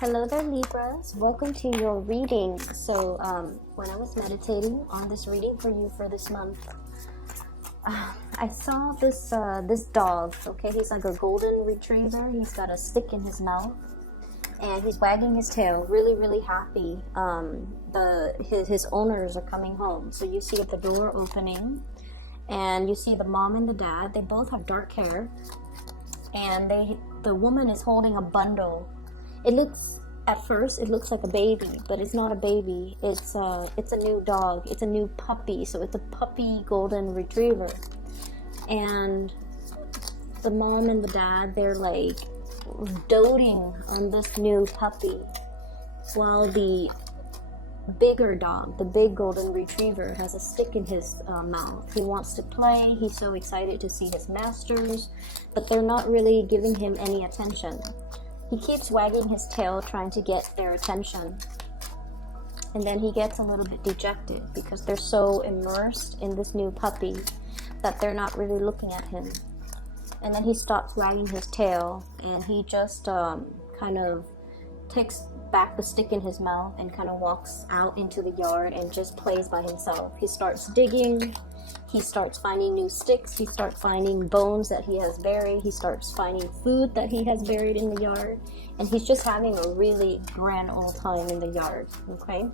Hello there, Libras. Welcome to your reading. So, when I was meditating on this reading for you for this month, I saw this dog. Okay, he's like a golden retriever. He's got a stick in his mouth, and he's wagging his tail, really, really happy. His owners are coming home. So you see the door opening, and you see the mom and the dad. They both have dark hair, and the woman is holding a bundle. At first it looks like a baby, but it's not a baby. It's a new dog. It's a new puppy. So it's a puppy golden retriever. And the mom and the dad, they're like doting on this new puppy, while the bigger dog, the big golden retriever, has a stick in his mouth. He wants to play. He's so excited to see his masters, but they're not really giving him any attention. He keeps wagging his tail, trying to get their attention. And then he gets a little bit dejected because they're so immersed in this new puppy that they're not really looking at him. And then he stops wagging his tail, and he just kind of takes back the stick in his mouth and kind of walks out into the yard and just plays by himself. He starts digging. He starts finding new sticks. He starts finding bones that he has buried. He starts finding food that he has buried in the yard. And he's just having a really grand old time in the yard, okay?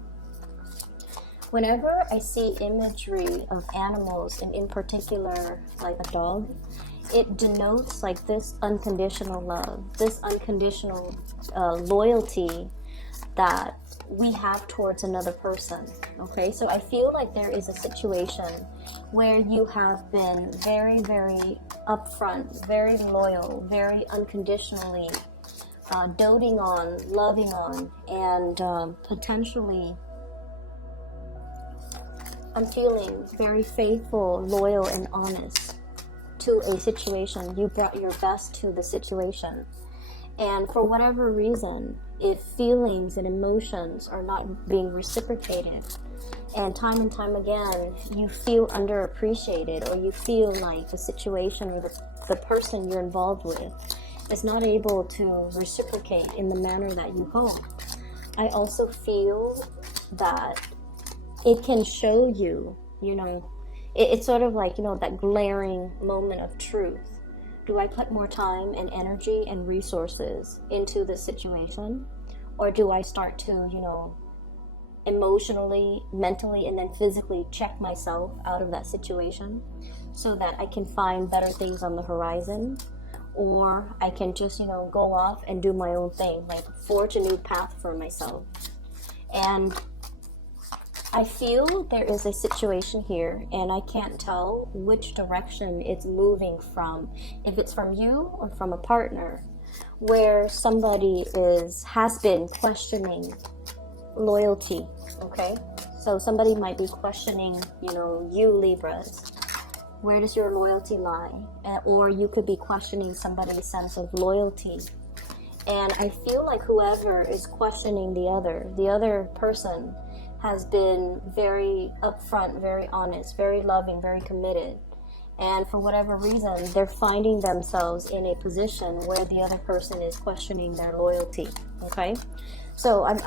Whenever I see imagery of animals, and in particular like a dog, it denotes like this unconditional love, this unconditional loyalty that we have towards another person. Okay, so I feel like there is a situation where you have been very, very upfront, very loyal, very unconditionally doting on, loving on, and potentially I'm feeling very faithful, loyal, and honest to a situation. You brought your best to the situation. And for whatever reason, if feelings and emotions are not being reciprocated, and time again, you feel underappreciated, or you feel like the situation or the person you're involved with is not able to reciprocate in the manner that you hope, I also feel that it can show you, it's sort of like, that glaring moment of truth. Do I put more time and energy and resources into this situation? Or do I start to, emotionally, mentally, and then physically check myself out of that situation so that I can find better things on the horizon? Or I can just, go off and do my own thing, like forge a new path for myself. And I feel there is a situation here, and I can't tell which direction it's moving from, if it's from you or from a partner, where somebody has been questioning loyalty, okay? So somebody might be questioning, you Libras, where does your loyalty lie? Or you could be questioning somebody's sense of loyalty. And I feel like whoever is questioning the other person has been very upfront, very honest, very loving, very committed. And for whatever reason, they're finding themselves in a position where the other person is questioning their loyalty, okay? So I'm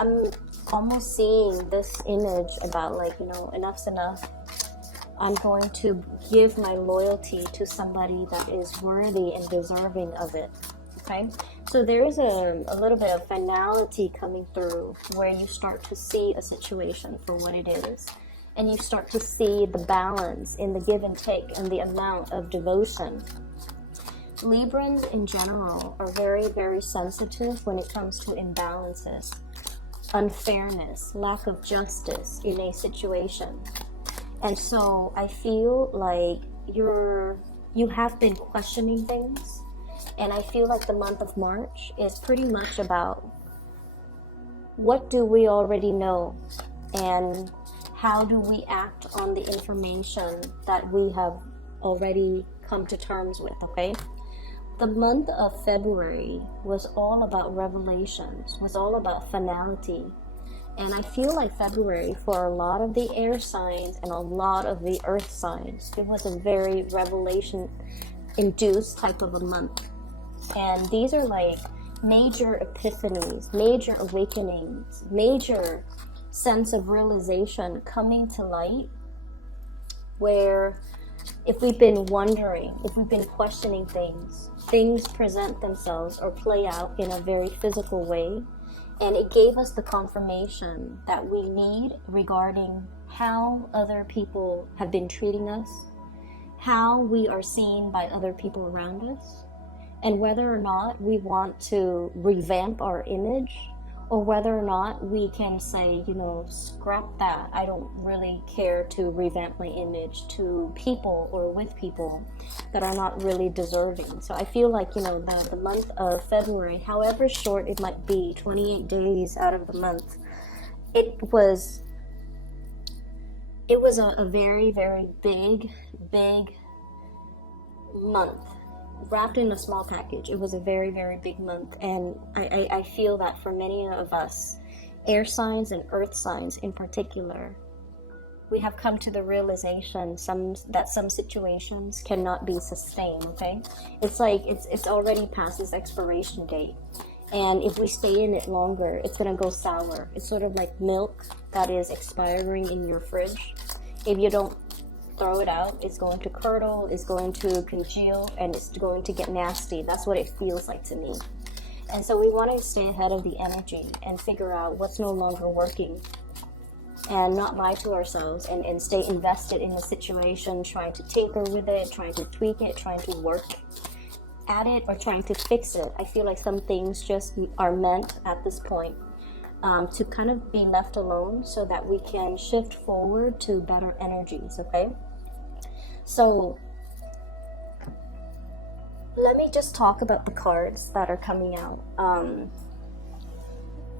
almost seeing this image about like, enough's enough. I'm going to give my loyalty to somebody that is worthy and deserving of it, okay? So there is a little bit of finality coming through where you start to see a situation for what it is. And you start to see the balance in the give and take and the amount of devotion. Librans in general are very, very sensitive when it comes to imbalances, unfairness, lack of justice in a situation. And so I feel like you have been questioning things. And I feel like the month of March is pretty much about what do we already know and how do we act on the information that we have already come to terms with, okay? The month of February was all about revelations, was all about finality. And I feel like February, for a lot of the air signs and a lot of the earth signs, it was a very revelation-induced type of a month. And these are like major epiphanies, major awakenings, major sense of realization coming to light, where if we've been wondering, if we've been questioning things, things present themselves or play out in a very physical way. And it gave us the confirmation that we need regarding how other people have been treating us, how we are seen by other people around us, and whether or not we want to revamp our image, or whether or not we can say, you know, scrap that. I don't really care to revamp my image to people or with people that are not really deserving. So I feel like, you know, the month of February, however short it might be, 28 days out of the month, it was a very, very big month, wrapped in a small package. It was a very, very big month, and I feel that for many of us, air signs and earth signs in particular, we have come to the realization that some situations cannot be sustained, okay? It's like it's already past its expiration date, and if we stay in it longer, it's gonna go sour. It's sort of like milk that is expiring in your fridge. If you don't throw it out, it's going to curdle, it's going to congeal, and it's going to get nasty. That's what it feels like to me. And so we want to stay ahead of the energy and figure out what's no longer working, and not lie to ourselves, and stay invested in the situation, trying to tinker with it, trying to tweak it, trying to work at it, or trying to fix it. I feel like some things just are meant at this point to kind of be left alone so that we can shift forward to better energies, okay? So let me just talk about the cards that are coming out.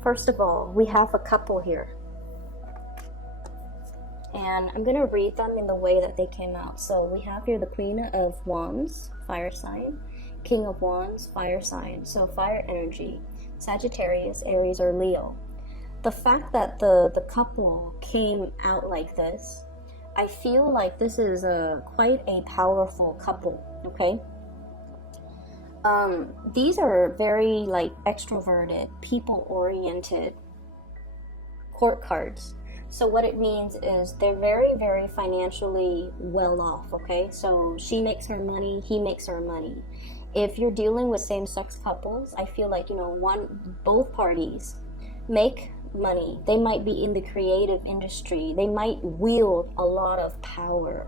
First of all, we have a couple here, and I'm going to read them in the way that they came out. So we have here the Queen of Wands, fire sign, King of Wands, fire sign, so fire energy, Sagittarius, Aries, or Leo. The fact that the couple came out like this, I feel like this is quite a powerful couple, okay? These are very like extroverted, people-oriented court cards. So what it means is they're very, very financially well off, okay? So she makes her money, he makes her money. If you're dealing with same-sex couples, I feel like, you know, both parties make money. They might be in the creative industry. They might wield a lot of power.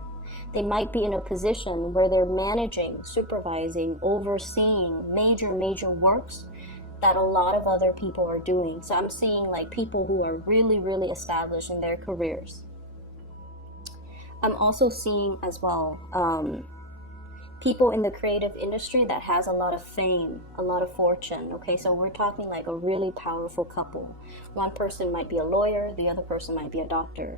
They might be in a position where they're managing, supervising, overseeing major works that a lot of other people are doing. So I'm seeing like people who are really, really established in their careers. I'm also seeing as well people in the creative industry that has a lot of fame, a lot of fortune, okay? So we're talking like a really powerful couple. One person might be a lawyer, the other person might be a doctor.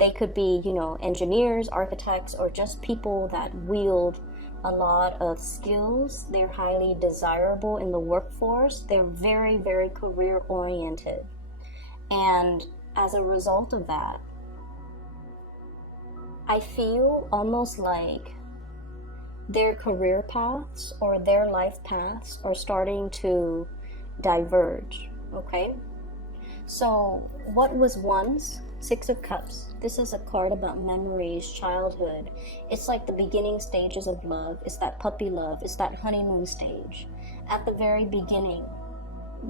They could be, you know, engineers, architects, or just people that wield a lot of skills. They're highly desirable in the workforce. They're very, very career oriented. And as a result of that, I feel almost like their career paths or their life paths are starting to diverge, okay? So what was once Six of Cups, this is a card about memories, childhood. It's like the beginning stages of love. It's that puppy love. It's that honeymoon stage. At the very beginning,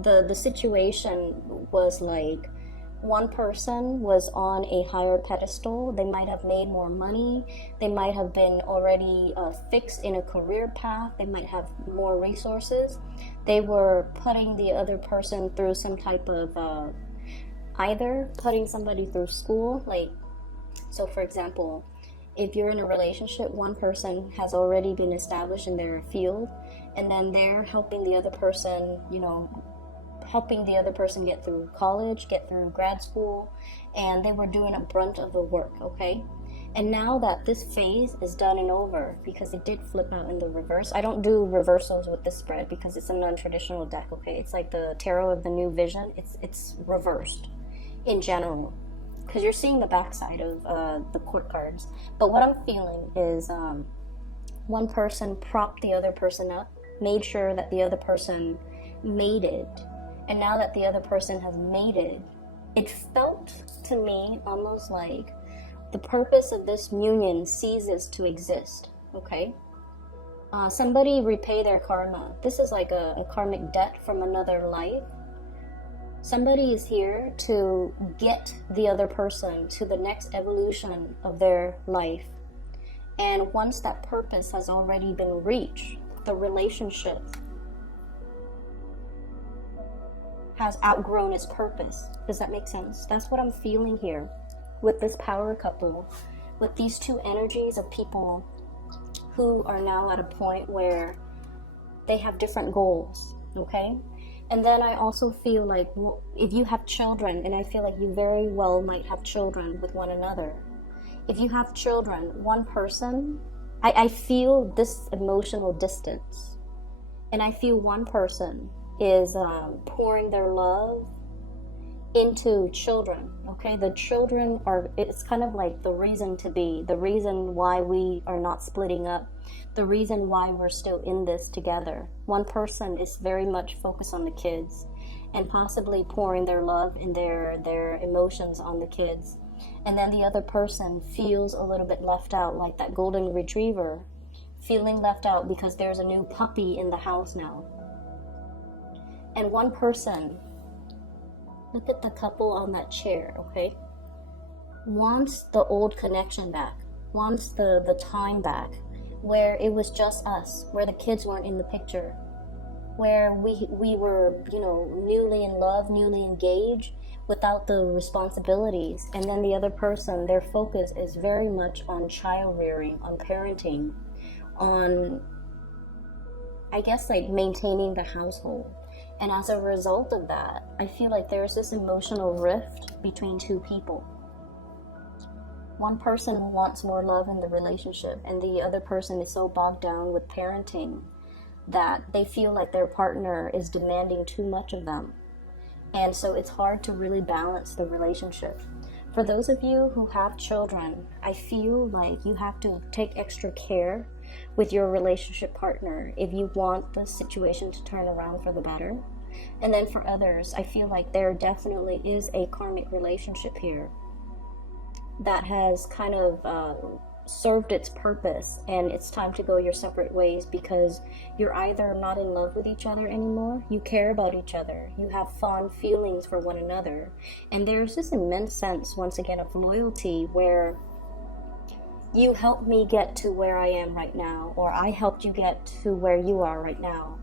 the situation was like one person was on a higher pedestal. They might have made more money. They might have been already fixed in a career path. They might have more resources. They were putting the other person through some type of either putting somebody through school, like, so for example, if you're in a relationship, one person has already been established in their field, and then they're helping the other person, you know, helping the other person get through college, get through grad school, and they were doing a brunt of the work, okay? And now that this phase is done and over, because it did flip out in the reverse. I don't do reversals with this spread because it's a non-traditional deck, okay? It's like the Tarot of the New Vision. It's reversed in general, because you're seeing the backside of the court cards. But what I'm feeling is one person propped the other person up, made sure that the other person mated, and now that the other person has mated, it felt to me almost like the purpose of this union ceases to exist, okay? Somebody repay their karma. This is like a karmic debt from another life. Somebody is here to get the other person to the next evolution of their life. And once that purpose has already been reached, the relationship has outgrown its purpose. Does that make sense? That's what I'm feeling here with this power couple, with these two energies of people who are now at a point where they have different goals, okay? And then I also feel like if you have children, and I feel like you very well might have children with one another. If you have children, one person, I feel this emotional distance. And I feel one person is pouring their love into children, okay? The children are, it's kind of like the reason to be, the reason why we are not splitting up, the reason why we're still in this together. One person is very much focused on the kids and possibly pouring their love and their emotions on the kids. And then the other person feels a little bit left out, like that golden retriever, feeling left out because there's a new puppy in the house now. And one person, look at the couple on that chair, okay? Wants the old connection back, wants the time back, where it was just us, where the kids weren't in the picture, where we were, you know, newly in love, newly engaged, without the responsibilities. And then the other person, their focus is very much on child rearing, on parenting, on, I guess, like maintaining the household. And as a result of that, I feel like there's this emotional rift between two people. One person wants more love in the relationship, and the other person is so bogged down with parenting that they feel like their partner is demanding too much of them. And so it's hard to really balance the relationship. For those of you who have children, I feel like you have to take extra care with your relationship partner if you want the situation to turn around for the better. And then for others, I feel like there definitely is a karmic relationship here that has kind of served its purpose, and it's time to go your separate ways because you're either not in love with each other anymore, you care about each other, you have fond feelings for one another, and there's this immense sense, once again, of loyalty where you helped me get to where I am right now, or I helped you get to where you are right now,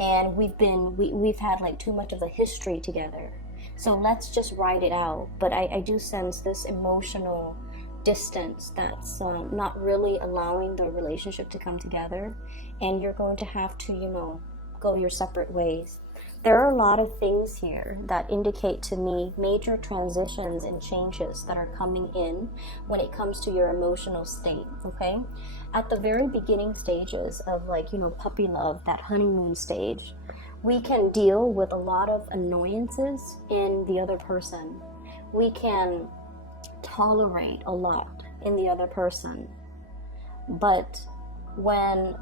and we've had like too much of a history together, so let's just ride it out. But I do sense this emotional distance that's not really allowing the relationship to come together, and you're going to have to, you know, go your separate ways. There are a lot of things here that indicate to me major transitions and changes that are coming in when it comes to your emotional state, okay? At the very beginning stages of, like, you know, puppy love, that honeymoon stage, we can deal with a lot of annoyances in the other person. We can tolerate a lot in the other person. But when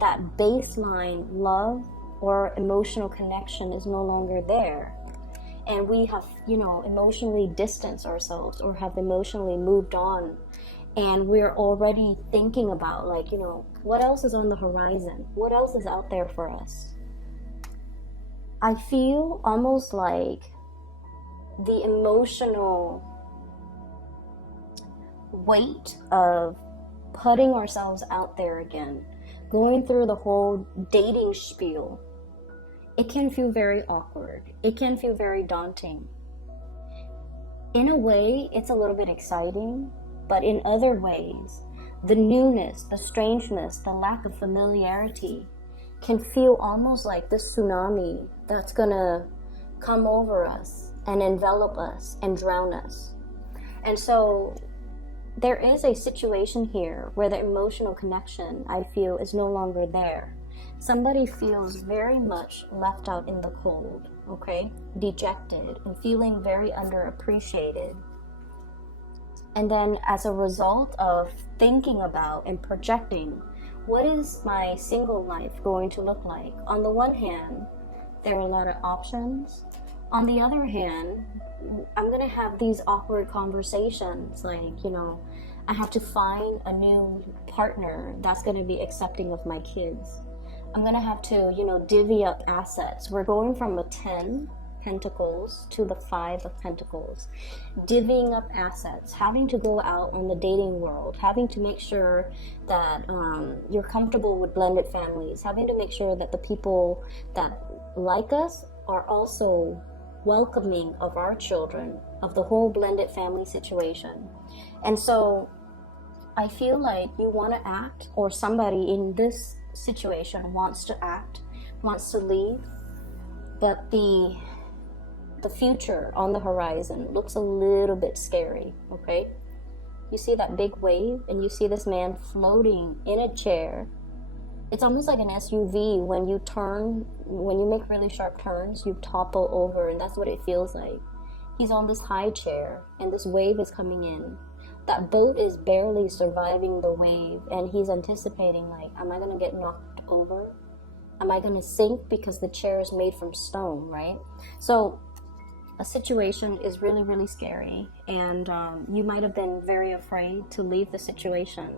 that baseline love or emotional connection is no longer there, and we have, you know, emotionally distanced ourselves or have emotionally moved on, and we're already thinking about, like, you know, what else is on the horizon? What else is out there for us? I feel almost like the emotional weight of putting ourselves out there again, going through the whole dating spiel, it can feel very awkward. It can feel very daunting. In a way, it's a little bit exciting, but in other ways, the newness, the strangeness, the lack of familiarity can feel almost like this tsunami that's gonna come over us and envelop us and drown us. And so there is a situation here where the emotional connection, I feel, is no longer there. Somebody feels very much left out in the cold, okay? Dejected and feeling very underappreciated. And then as a result of thinking about and projecting, what is my single life going to look like? On the one hand, There are a lot of options. On the other hand, I'm gonna have these awkward conversations, like, you know, I have to find a new partner that's gonna be accepting of my kids. I'm gonna have to, you know, divvy up assets. We're going from a 10 Pentacles to the 5 of Pentacles. Divvying up assets, having to go out on the dating world, having to make sure that you're comfortable with blended families, having to make sure that the people that like us are also welcoming of our children, of the whole blended family situation. And so I feel like you want to act, or somebody in this situation wants to act, wants to leave, but the future on the horizon looks a little bit scary. Okay, you see that big wave and you see this man floating in a chair. It's almost like an SUV. When you turn, when you make really sharp turns, you topple over, and that's what it feels like. He's on this high chair and this wave is coming in. That boat is barely surviving the wave, and he's anticipating, like, am I gonna get knocked over? Am I gonna sink? Because the chair is made from stone, right? So a situation is really, really scary, and you might have been very afraid to leave the situation,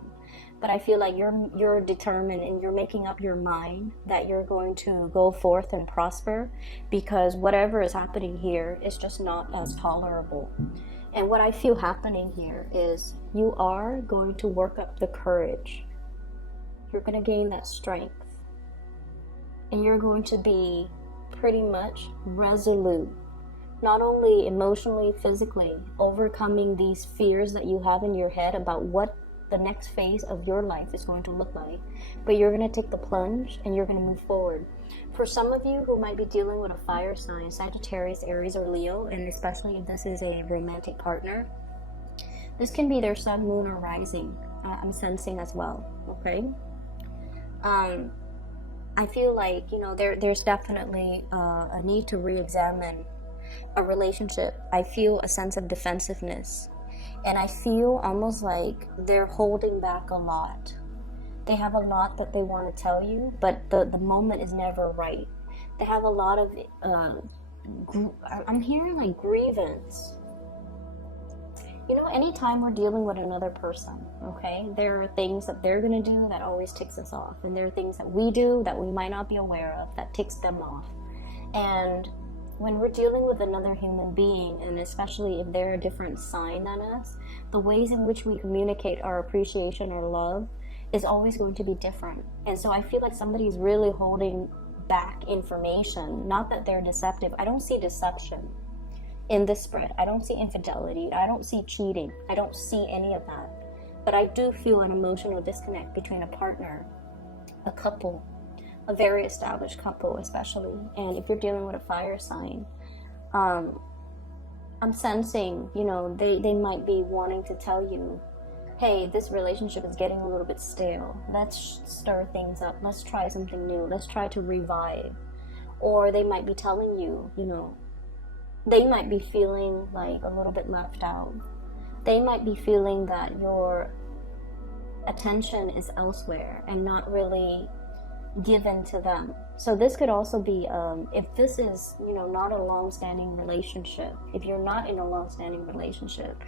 but I feel like you're determined, and you're making up your mind that you're going to go forth and prosper, because whatever is happening here is just not as tolerable. And what I feel happening here is you are going to work up the courage. You're going to gain that strength, and you're going to be pretty much resolute, not only emotionally, physically, overcoming these fears that you have in your head about what the next phase of your life is going to look like, but you're going to take the plunge and you're going to move forward. For some of you who might be dealing with a fire sign, Sagittarius, Aries, or Leo, and especially if this is a romantic partner, this can be their sun, moon, or rising. I'm sensing as well. Okay, I feel like, you know, there's definitely a need to re-examine a relationship. I feel a sense of defensiveness, and I feel almost like they're holding back a lot. They have a lot that they want to tell you, but the moment is never right. They have a lot of I'm hearing like grievance. You know, anytime we're dealing with another person, okay, there are things that they're going to do that always ticks us off, and there are things that we do that we might not be aware of that ticks them off. And when we're dealing with another human being, and especially if they're a different sign than us, the ways in which we communicate our appreciation or love is always going to be different. And so I feel like somebody's really holding back information. Not that they're deceptive. I don't see deception in this spread. I don't see infidelity. I don't see cheating. I don't see any of that. But I do feel an emotional disconnect between a partner, a couple, a very established couple especially. And if you're dealing with a fire sign, I'm sensing, you know, they might be wanting to tell you, hey, this relationship is getting a little bit stale. Let's stir things up. Let's try something new. Let's try to revive. Or they might be telling you, you know, they might be feeling like a little bit left out. They might be feeling that your attention is elsewhere and not really given to them. So this could also be, if this is, you know, not a long-standing relationship, if you're not in a long-standing relationship,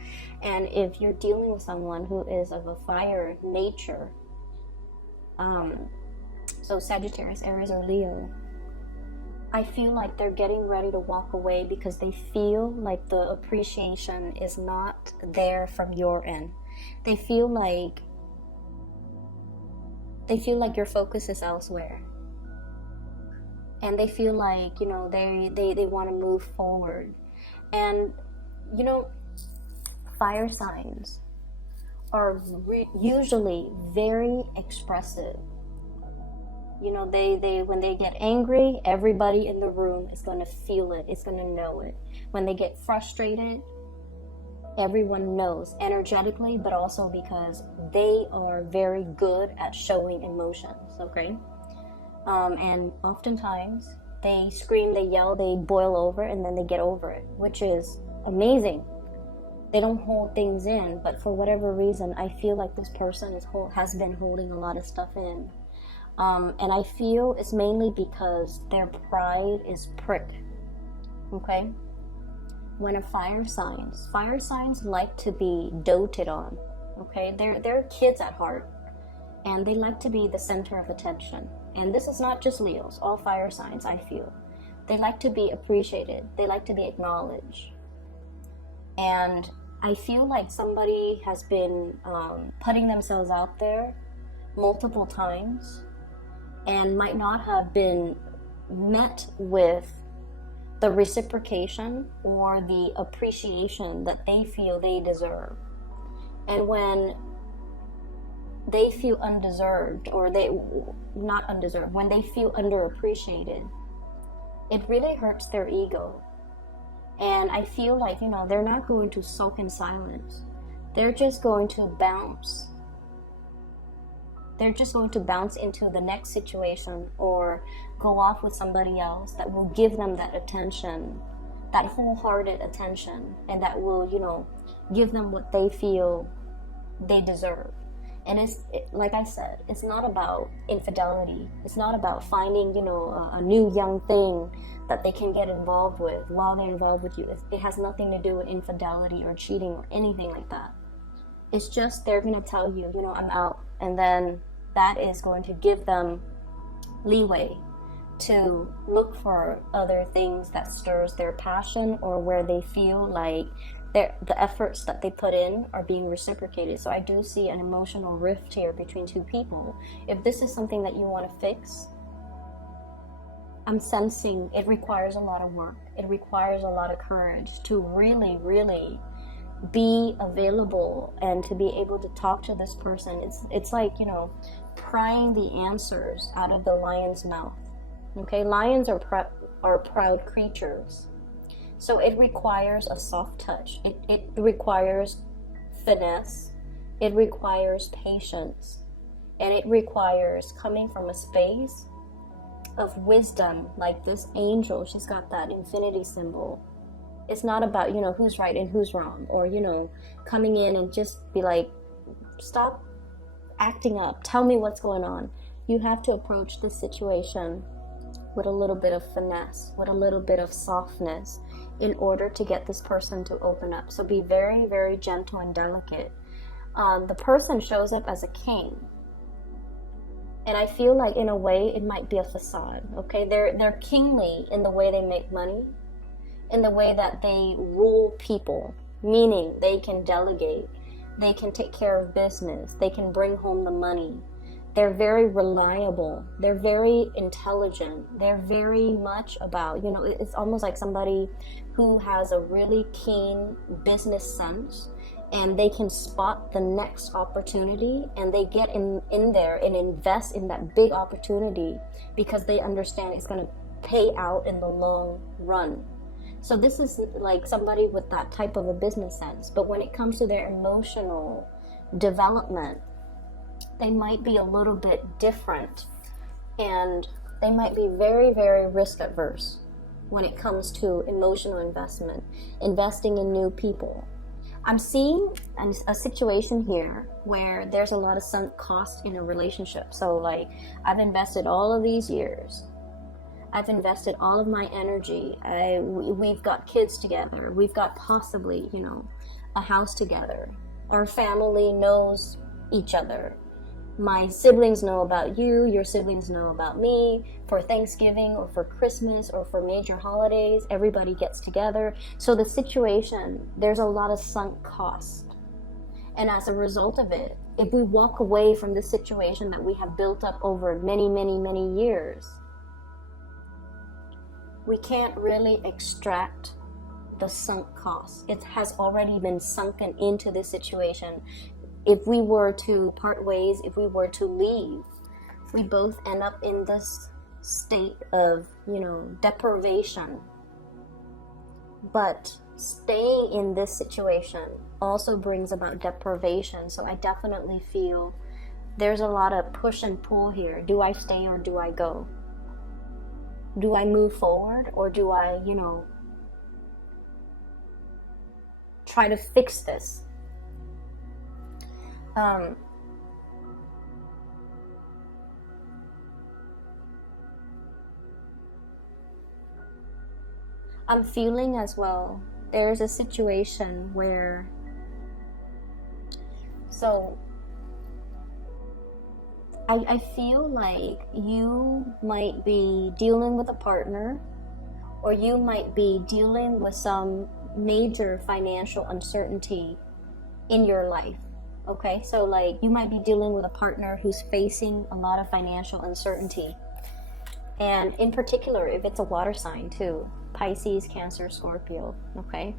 and if you're dealing with someone who is of a fire nature, so Sagittarius, Aries, or Leo, I feel like they're getting ready to walk away because they feel like the appreciation is not there from your end. They feel like your focus is elsewhere, and they feel like, you know, they want to move forward. And you know, fire signs are usually very expressive. You know, they when they get angry, everybody in the room is going to feel it, it's going to know it. When they get frustrated, everyone knows energetically, but also because they are very good at showing emotions, okay? And oftentimes they scream, they yell, they boil over, and then they get over it, which is amazing. They don't hold things in, but for whatever reason, I feel like this person has been holding a lot of stuff in. And I feel it's mainly because their pride is pricked. Okay? When a fire signs like to be doted on. Okay? They're kids at heart, and they like to be the center of attention. And this is not just Leos, all fire signs, I feel. They like to be appreciated. They like to be acknowledged. And I feel like somebody has been putting themselves out there multiple times and might not have been met with the reciprocation or the appreciation that they feel they deserve. And when they feel undeserved, or not undeserved, when they feel underappreciated, it really hurts their ego. And I feel like, they're not going to sulk in silence. They're just going to bounce. They're just going to bounce into the next situation or go off with somebody else that will give them that attention, that wholehearted attention, and that will, give them what they feel they deserve. And like I said, it's not about infidelity. It's not about finding, a new young thing that they can get involved with while they're involved with you. It has nothing to do with infidelity or cheating or anything like that. It's just they're going to tell you, I'm out. And then that is going to give them leeway to look for other things that stirs their passion, or where they feel like the efforts that they put in are being reciprocated. So I do see an emotional rift here between two people. If this is something that you want to fix, I'm sensing it requires a lot of work. It requires a lot of courage to really, really be available and to be able to talk to this person. It's like, prying the answers out of the lion's mouth. Okay, lions are proud creatures. So it requires a soft touch. It requires finesse. It requires patience. And it requires coming from a space of wisdom, like this angel. She's got that infinity symbol. It's not about, who's right and who's wrong, or, coming in and just be like, stop acting up. Tell me what's going on. You have to approach this situation with a little bit of finesse, with a little bit of softness, in order to get this person to open up. So be very, very gentle and delicate. The person shows up as a king. And I feel like, in a way, it might be a facade. Okay, they're kingly in the way they make money, in the way that they rule people, meaning they can delegate, they can take care of business, they can bring home the money. They're very reliable. They're very intelligent. They're very much about, it's almost like somebody who has a really keen business sense, and they can spot the next opportunity, and they get in there and invest in that big opportunity because they understand it's going to pay out in the long run. So this is like somebody with that type of a business sense. But when it comes to their emotional development, they might be a little bit different, and they might be very, very risk adverse when it comes to emotional investment, investing in new people. I'm seeing a situation here where there's a lot of sunk cost in a relationship. So like, I've invested all of these years. I've invested all of my energy. We've got kids together. We've got possibly, a house together. Our family knows each other. My siblings know about you. Your siblings know about me. For Thanksgiving or for Christmas or for major holidays, everybody gets together. So the situation, there's a lot of sunk cost. And as a result of it, if we walk away from the situation that we have built up over many, many, many years, we can't really extract the sunk cost. It has already been sunken into this situation. If we were to part ways, if we were to leave, we both end up in this state of, deprivation. But staying in this situation also brings about deprivation. So I definitely feel there's a lot of push and pull here. Do I stay or do I go? Do I move forward, or do I, try to fix this? I'm feeling as well, there's a situation where, so I feel like you might be dealing with a partner, or you might be dealing with some major financial uncertainty in your life. Okay, so like you might be dealing with a partner who's facing a lot of financial uncertainty. And in particular, if it's a water sign too, Pisces, Cancer, Scorpio, okay?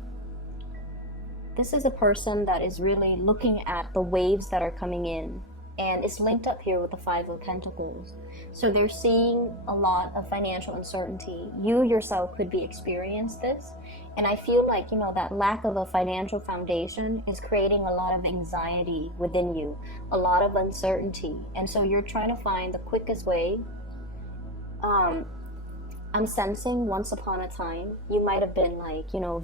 This is a person that is really looking at the waves that are coming in, and it's linked up here with the Five of Pentacles. So they're seeing a lot of financial uncertainty. You yourself could be experiencing this, and I feel like, you know, that lack of a financial foundation is creating a lot of anxiety within you, a lot of uncertainty, and so you're trying to find the quickest way. I'm sensing once upon a time, you might have been like, you know,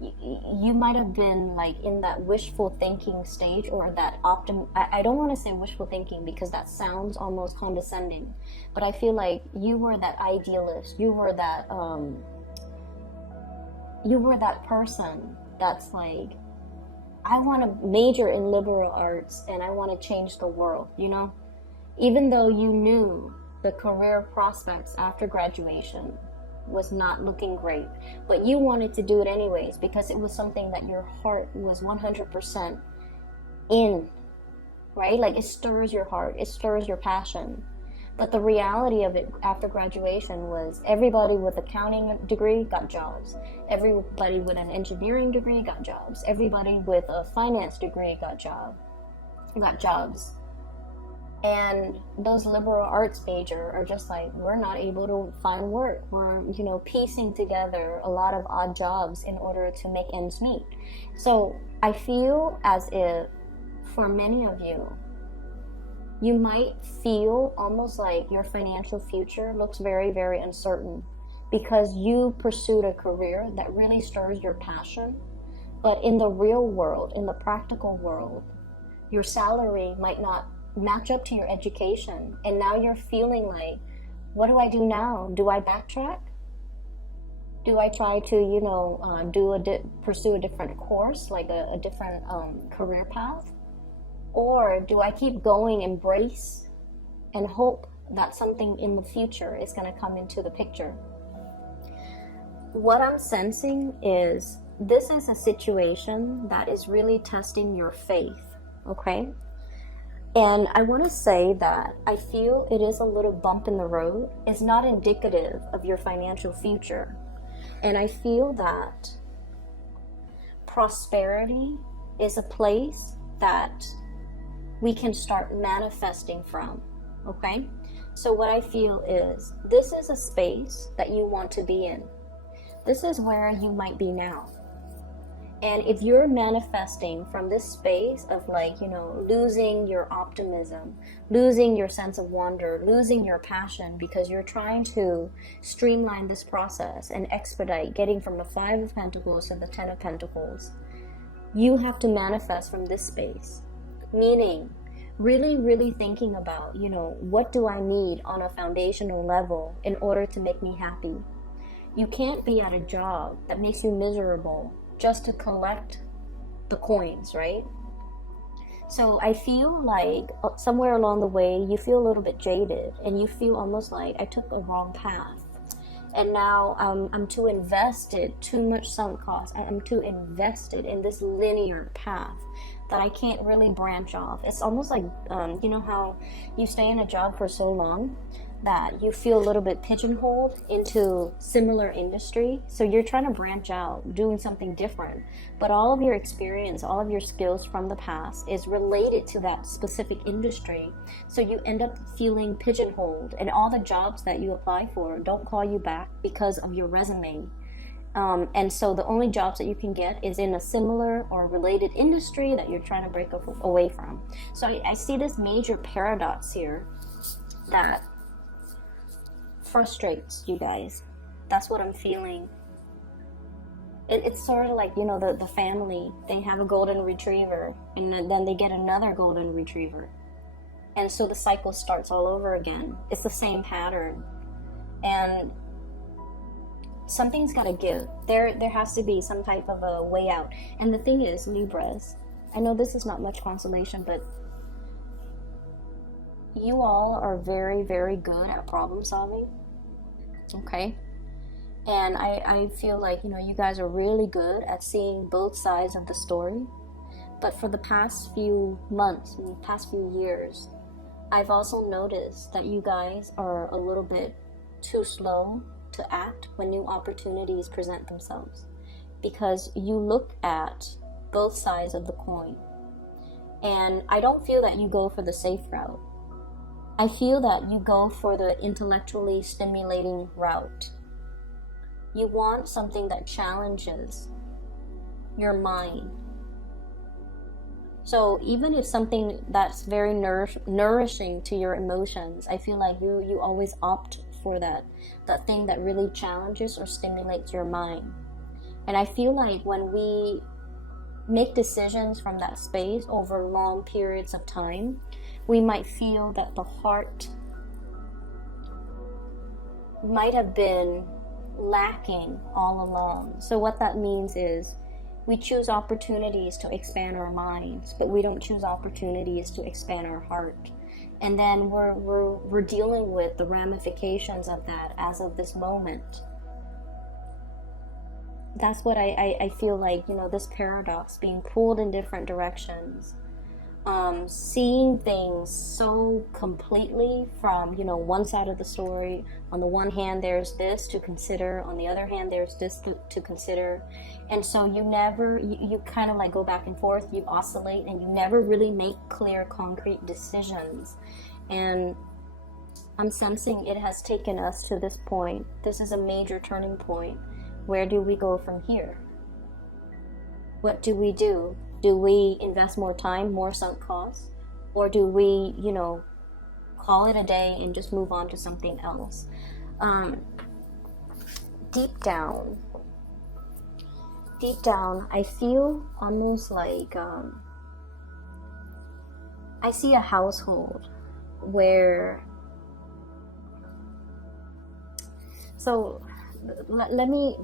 you might have been like in that wishful thinking stage, or that I don't want to say wishful thinking because that sounds almost condescending, but I feel like you were that idealist. You were that person that's like, I want to major in liberal arts and I want to change the world, you know? Even though you knew the career prospects after graduation was not looking great, but you wanted to do it anyways because it was something that your heart was 100% in, right? Like it stirs your heart, it stirs your passion. But the reality of it after graduation was everybody with an accounting degree got jobs. Everybody with an engineering degree got jobs. Everybody with a finance degree got jobs. And those liberal arts major are just like, we're not able to find work. We're, you know, piecing together a lot of odd jobs in order to make ends meet. So I feel as if for many of you, you might feel almost like your financial future looks very, very uncertain because you pursued a career that really stirs your passion. But in the real world, in the practical world, your salary might not match up to your education, and now you're feeling like, what do I do now? Do I backtrack? Do I try to, you know, pursue a different course, like a different career path? Or do I keep going, embrace, and hope that something in the future is going to come into the picture? What I'm sensing is this is a situation that is really testing your faith, okay? And I want to say that I feel it is a little bump in the road. It's not indicative of your financial future. And I feel that prosperity is a place that we can start manifesting from, okay? So what I feel is this is a space that you want to be in. This is where you might be now. And if you're manifesting from this space of like, you know, losing your optimism, losing your sense of wonder, losing your passion because you're trying to streamline this process and expedite getting from the Five of Pentacles to the Ten of Pentacles, you have to manifest from this space. Meaning, really, really thinking about, you know, what do I need on a foundational level in order to make me happy? You can't be at a job that makes you miserable just to collect the coins, right? So I feel like somewhere along the way, you feel a little bit jaded and you feel almost like I took a wrong path. And now I'm too invested, too much sunk cost. I'm too invested in this linear path that I can't really branch off. It's almost like, you know how you stay in a job for so long that you feel a little bit pigeonholed into similar industry. So you're trying to branch out, doing something different. But all of your experience, all of your skills from the past is related to that specific industry. So you end up feeling pigeonholed, and all the jobs that you apply for don't call you back because of your resume. And so the only jobs that you can get is in a similar or related industry that you're trying to break away from. So I see this major paradox here that frustrates you guys. That's what I'm feeling. It's sort of like, you know, the family, they have a golden retriever and then they get another golden retriever. And so the cycle starts all over again. It's the same pattern. And something's got to give. There has to be some type of a way out. And the thing is, Libras, I know this is not much consolation, but you all are very, very good at problem solving. Okay? And I feel like, you guys are really good at seeing both sides of the story. But for the past few months, past few years, I've also noticed that you guys are a little bit too slow to act when new opportunities present themselves, because you look at both sides of the coin. And I don't feel that you go for the safe route. I feel that you go for the intellectually stimulating route. You want something that challenges your mind. So even if something that's very nourishing to your emotions, I feel like you always opt for that thing that really challenges or stimulates your mind. And I feel like when we make decisions from that space over long periods of time, we might feel that the heart might have been lacking all along. So what that means is we choose opportunities to expand our minds, but we don't choose opportunities to expand our heart. And then we're dealing with the ramifications of that as of this moment. That's what I feel like, this paradox, being pulled in different directions. Seeing things so completely from, one side of the story. On the one hand, there's this to consider. On the other hand, there's this to consider. And so you kind of like go back and forth, you oscillate, and you never really make clear, concrete decisions. And I'm sensing it has taken us to this point. This is a major turning point. Where do we go from here? What do we do? Do we invest more time, more sunk costs? Or do we, call it a day and just move on to something else? Deep down, I feel almost like I see a household where... So...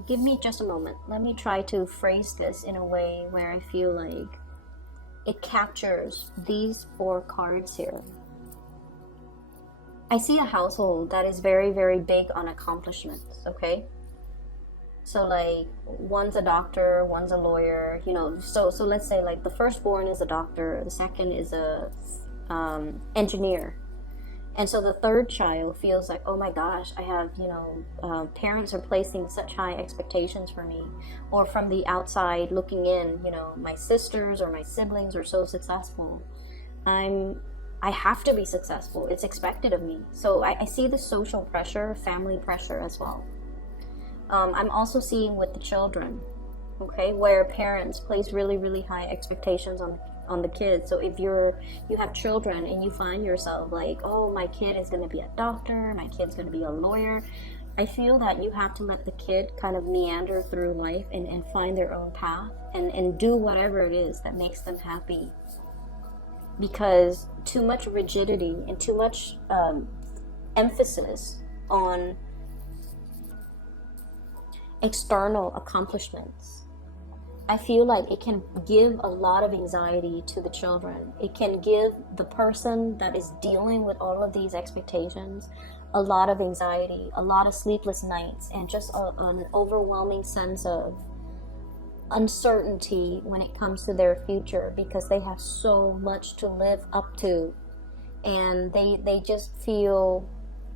give me just a moment. Let me try to phrase this in a way where I feel like it captures these 4 cards here. I see a household that is very, very big on accomplishments, okay? So like, one's a doctor, one's a lawyer, so let's say like the firstborn is a doctor, the second is a engineer. And so the third child feels like, oh my gosh, I have, parents are placing such high expectations for me. Or from the outside looking in, my sisters or my siblings are so successful. I have to be successful. It's expected of me. So I see the social pressure, family pressure as well. I'm also seeing with the children, okay, where parents place really, really high expectations on the kids. So if you have children and you find yourself like, oh, my kid is going to be a doctor, my kid's going to be a lawyer, I feel that you have to let the kid kind of meander through life and find their own path and do whatever it is that makes them happy. Because too much rigidity and too much emphasis on external accomplishments, I feel like it can give a lot of anxiety to the children. It can give the person that is dealing with all of these expectations a lot of anxiety, a lot of sleepless nights, and just an overwhelming sense of uncertainty when it comes to their future, because they have so much to live up to, and they just feel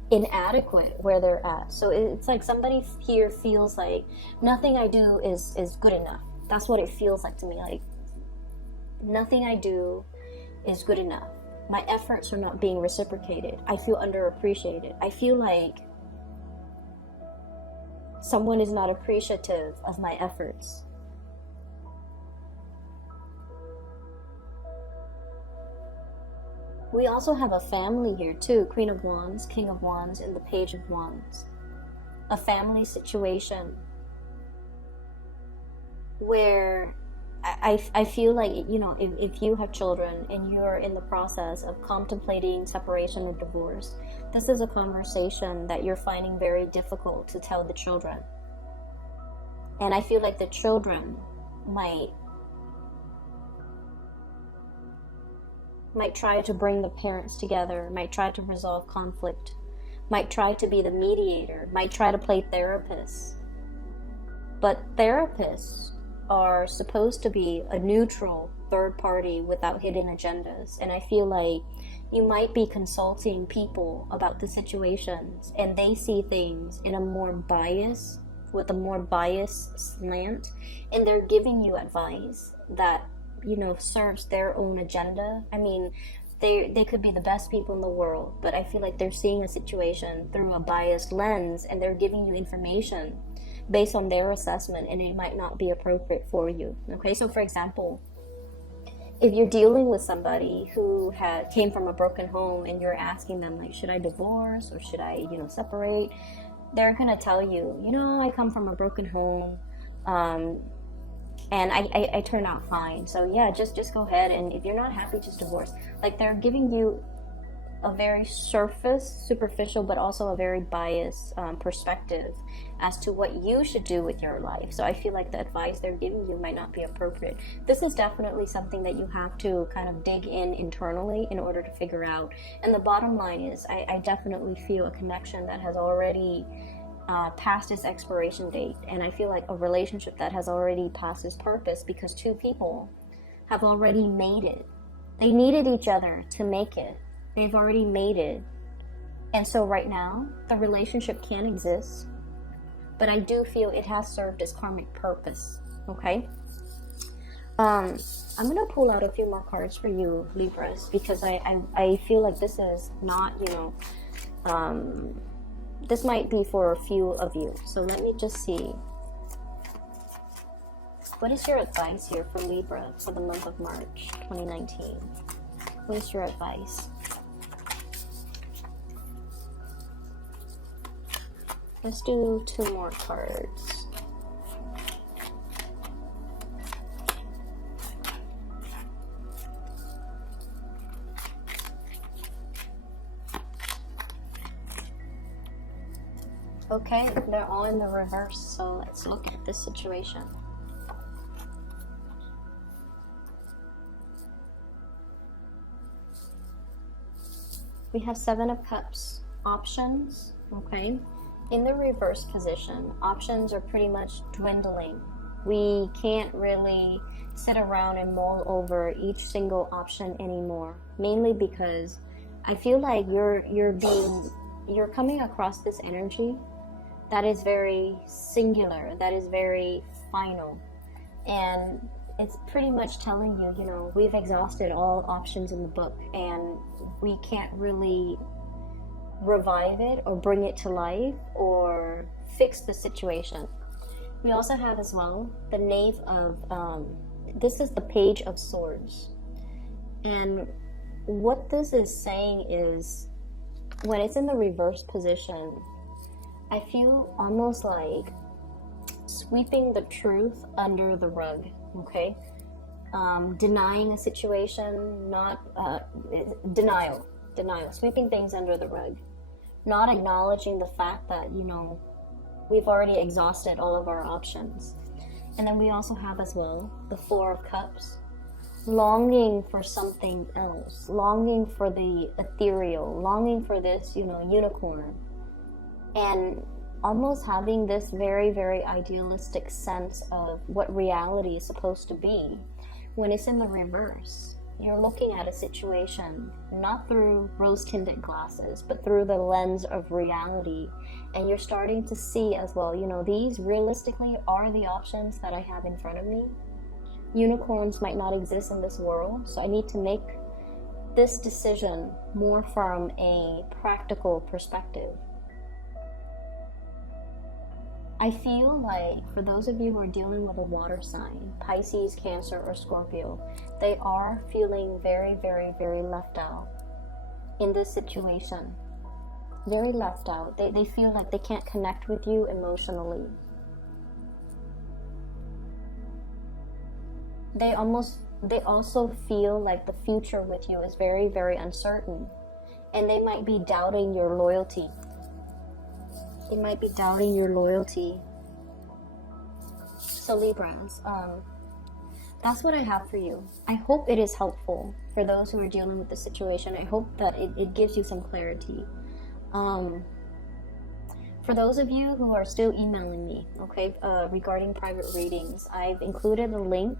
inadequate where they're at. So it's like somebody here feels like nothing I do is good enough. That's what it feels like to me. Like, nothing I do is good enough. My efforts are not being reciprocated. I feel underappreciated. I feel like someone is not appreciative of my efforts. We also have a family here too. Queen of Wands, King of Wands, and the Page of Wands. A family situation where I feel like, if you have children and you're in the process of contemplating separation or divorce, this is a conversation that you're finding very difficult to tell the children. And I feel like the children might try to bring the parents together, might try to resolve conflict, might try to be the mediator, might try to play therapist. But therapists are supposed to be a neutral third party without hidden agendas. And I feel like you might be consulting people about the situations, and they see things in a more bias, with a more biased slant, and they're giving you advice that, you know, serves their own agenda. I mean, they could be the best people in the world, but I feel like they're seeing a situation through a biased lens, and they're giving you information based on their assessment, and it might not be appropriate for you. Okay, so for example, if you're dealing with somebody who came from a broken home, and you're asking them, like, should I divorce or should I, you know, separate? They're gonna tell you, you know, I come from a broken home, and I turn out fine. So yeah, just go ahead, and if you're not happy, just divorce. Like, they're giving you a very superficial, but also a very biased perspective as to what you should do with your life. So I feel like the advice they're giving you might not be appropriate. This is definitely something that you have to kind of dig in internally in order to figure out. And the bottom line is, I definitely feel a connection that has already past its expiration date. And I feel like a relationship that has already passed its purpose, because two people have already made it. They needed each other to make it. They've already made it. And so right now, the relationship can exist, but I do feel it has served its karmic purpose. Okay? I'm going to pull out a few more cards for you, Libras, because I feel like this is not, you know, this might be for a few of you. So let me just see. What is your advice here for Libra for the month of March 2019? What is your advice? Let's do 2 more cards. Okay, they're all in the reverse, so let's look at this situation. We have 7 of Cups, options, okay? In the reverse position, options are pretty much dwindling. We can't really sit around and mull over each single option anymore, mainly because I feel like you're coming across this energy that is very singular, that is very final, and it's pretty much telling you, you know, we've exhausted all options in the book, and we can't really revive it or bring it to life or fix the situation. We also have as well the Knave of this is the Page of Swords, and what this is saying is, when it's in the reverse position, I feel almost like sweeping the truth under the rug. Okay, denying a situation, not denial, sweeping things under the rug, not acknowledging the fact that, you know, we've already exhausted all of our options. And then we also have as well the 4 of Cups, longing for something else, longing for the ethereal, longing for this, you know, unicorn, and almost having this very, very idealistic sense of what reality is supposed to be. When it's in the reverse, you're looking at a situation not through rose-tinted glasses, but through the lens of reality, and you're starting to see as well, you know, these realistically are the options that I have in front of me. Unicorns might not exist in this world, so I need to make this decision more from a practical perspective. I feel like for those of you who are dealing with a water sign, Pisces, Cancer, or Scorpio, they are feeling very, very, very left out in this situation. Very left out. They feel like they can't connect with you emotionally. They also feel like the future with you is very, very uncertain. And they might be doubting your loyalty. They might be doubting your loyalty. So Libras, that's what I have for you. I hope it is helpful for those who are dealing with the situation. I hope that it gives you some clarity. For those of you who are still emailing me, okay, regarding private readings, I've included a link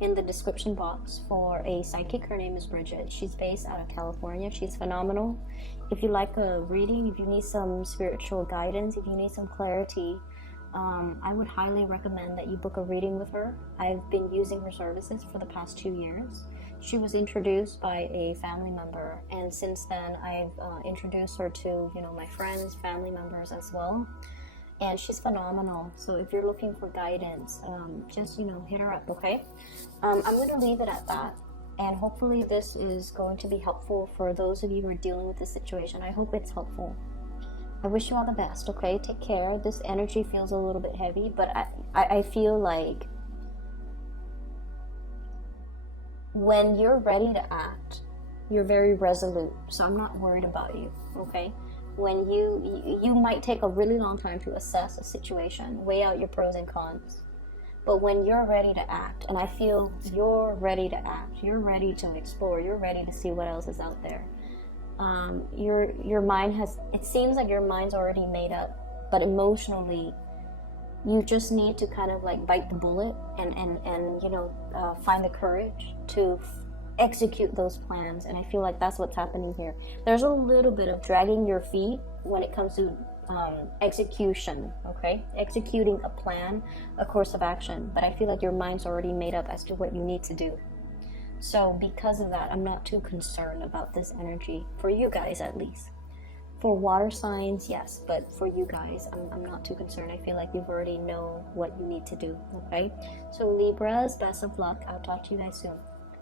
in the description box for a psychic. Her name is Bridget. She's based out of California. She's phenomenal. If you like a reading, if you need some spiritual guidance, if you need some clarity, I would highly recommend that you book a reading with her. I've been using her services for the past 2 years. She was introduced by a family member, and since then I've introduced her to, you know, my friends, family members as well. And she's phenomenal. So if you're looking for guidance, just, you know, hit her up, okay? I'm going to leave it at that. And hopefully this is going to be helpful for those of you who are dealing with this situation. I hope it's helpful. I wish you all the best, okay? Take care. This energy feels a little bit heavy, but I feel like when you're ready to act, you're very resolute. So I'm not worried about you, okay? When you might take a really long time to assess a situation, weigh out your pros and cons. But when you're ready to act, and I feel you're ready to act, you're ready to explore, you're ready to see what else is out there. Your mind has, it seems like your mind's already made up, but emotionally, you just need to kind of like bite the bullet and you know, find the courage to execute those plans. And I feel like that's what's happening here. There's a little bit of dragging your feet when it comes to execution, okay? Executing a plan, a course of action. But I feel like your mind's already made up as to what you need to do. So because of that, I'm not too concerned about this energy, for you guys at least. For water signs, yes, but for you guys, I'm not too concerned. I feel like you already know what you need to do, okay? So Libras, best of luck. I'll talk to you guys soon.